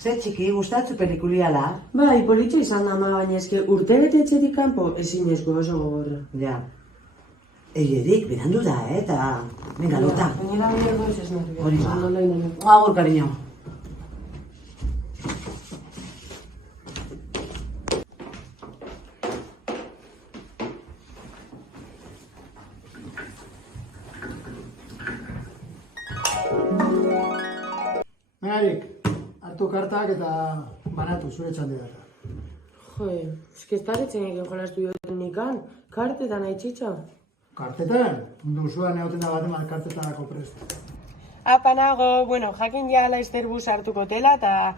Ze txiki, gustatzu pelikuliala? Bai, politxo izan da, ma, baina eske urte bete etxetik kanpo ezinezko oso gogorra. Ja. Erik, berandu da, eta... Venga, lota. Gainera bide goiz ez nervio. Hori ba. Ondo lehin. Agur, cariño. Erik, hartu kartak eta banatu zure txandidata. Joe, eske ez daretzen egin jolastu joten nikan, kartetan nahi txitxa. Kartetan? Duzuan egoten da bateman kartetarako prest. Apa nago, bueno, jakin ja laizter bus hartuko tela, eta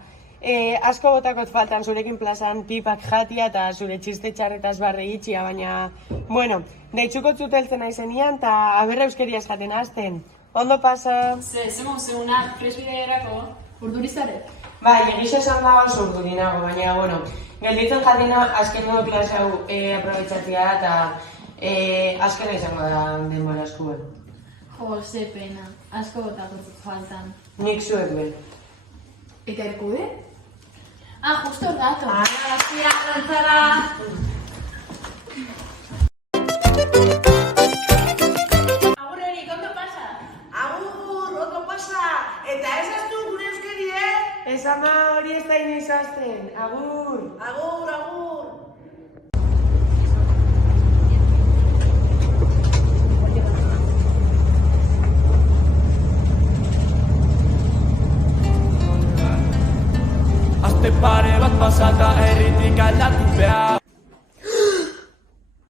asko botakot faltan zurekin plazan pipak jatia eta zure txiste txarretaz barre itxia, baina, bueno, deitzuko zuteltzen naizenian, eta aberra euskeriaz jaten azten. Ondo pasa? Zemon zeuna, presbideerako, urdurizare? Bai, egisa esan da oso urdurinago, baina, bueno, gelditzen jatina azken dugu klase hau aprobetxatzea eta azkena izango da denbora eskuen. Jo, ze pena, asko botakotzut faltan. Nik zuek be. Eta erkude? Ah, justo dato. Ah, azpira, lantzara!